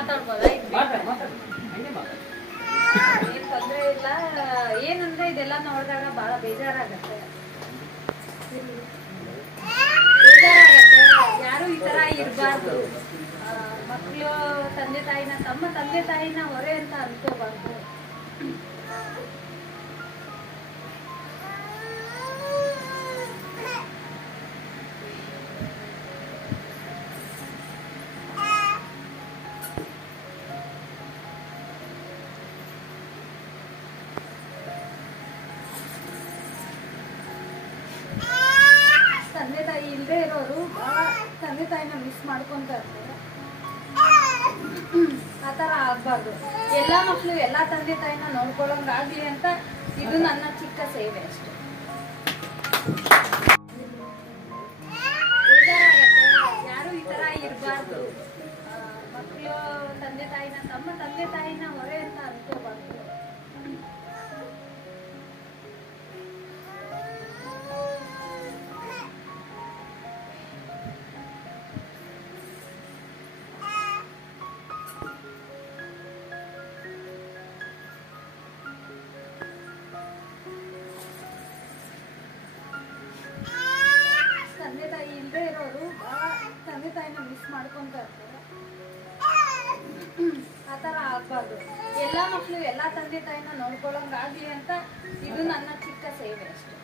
ಮಾತಾಡ್ಬೋದಾ? ಏನ್ ತೊಂದ್ರೆ ಇಲ್ಲ. ಏನಂದ್ರೆ ಇದೆಲ್ಲ ನೋಡಿದಾಗ ಬಹಳ ಬೇಜಾರಾಗತ್ತೆ. ಯಾರು ಈ ತರ ಇರಬಾರ್ದು. ಮಕ್ಕಳು ತಂದೆ ತಾಯಿನ ತಮ್ಮ ತಂದೆ ತಾಯಿನ ಹೊರೆ ಅಂತ ಅನ್ಕೋಬಾರ್ದು. ತಂದೆ ತಾಯಿ ಇಲ್ಲದೆ ಇರೋರು ತಂದೆ ತಾಯಿನ ಮಿಸ್ ಮಾಡ್ಕೊಂತ ಇರ್ತಾರೆ. ಆತರ ಆಗ್ಬಾರ್ದು. ಎಲ್ಲಾ ಮಕ್ಳು ಎಲ್ಲಾ ತಂದೆ ತಾಯಿನ ನೋಡ್ಕೊಳ್ಳೋಂಗಾಗ್ಲಿ ಅಂತ ಇದು ನನ್ನ ಚಿಕ್ಕ ಸೇವೆ ಅಷ್ಟೆ. ಬೇಜಾರಾಗತ್ತೆ. ಯಾರು ಈ ತರ ಇರಬಾರ್ದು. ಮಕ್ಕಳು ತಂದೆ ತಾಯಿನ ತಮ್ಮ ತಂದೆ ತಾಯಿನ ಹೊರೆ ಅಂತ ಅನ್ಕೋಬಾರ್ದು. ತಂದೆ ತಾಯಿ ಇಲ್ಲದೆ ಇರೋರು ತಂದೆ ತಾಯಿನ ಮಿಸ್ ಮಾಡ್ಕೊಂತ ಇರ್ತಾರೆ. ಆತರ ಆಗ್ಬಾರ್ದು. ಎಲ್ಲಾ ಮಕ್ಳು ಎಲ್ಲಾ ತಂದೆ ತಾಯಿನ ನೋಡ್ಕೊಳ್ಳೋಂಗಾಗ್ಲಿ ಅಂತ ಇದು ನನ್ನ ಚಿಕ್ಕ ಸೇವೆ ಅಷ್ಟೆ.